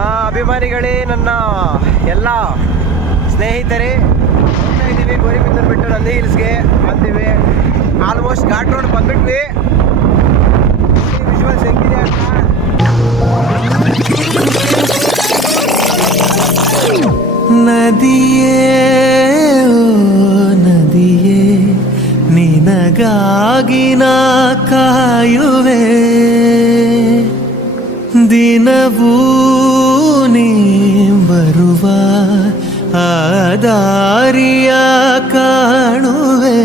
ಅಭಿಮಾನಿಗಳೇ, ನನ್ನ ಎಲ್ಲ ಸ್ನೇಹಿತರೆ, ಹೋಗ್ತಾ ಇದ್ದೀವಿ ಗೋರಿಬಿದನೂರು ಬಿಟ್ಟು ನಂದಿ ಹಿಲ್ಸ್ಗೆ ಬಂದಿವಿ. ಆಲ್ಮೋಸ್ಟ್ ಘಾಟ್ ರೋಡ್ ಬಂದ್ಬಿಟ್ವಿ. ವಿಜುವಲ್ಸ್ ಹೆಂಗಿದೆ ಅಂತ ನದಿಯೇ ನದಿಯೇ ನಿನಗಾಗಿ ನಾ ಕಾಯುವೆ, ದಿನವೂ ನೀ ಬರುವ ಆ ದಾರಿಯ ಕಾಣುವೆ.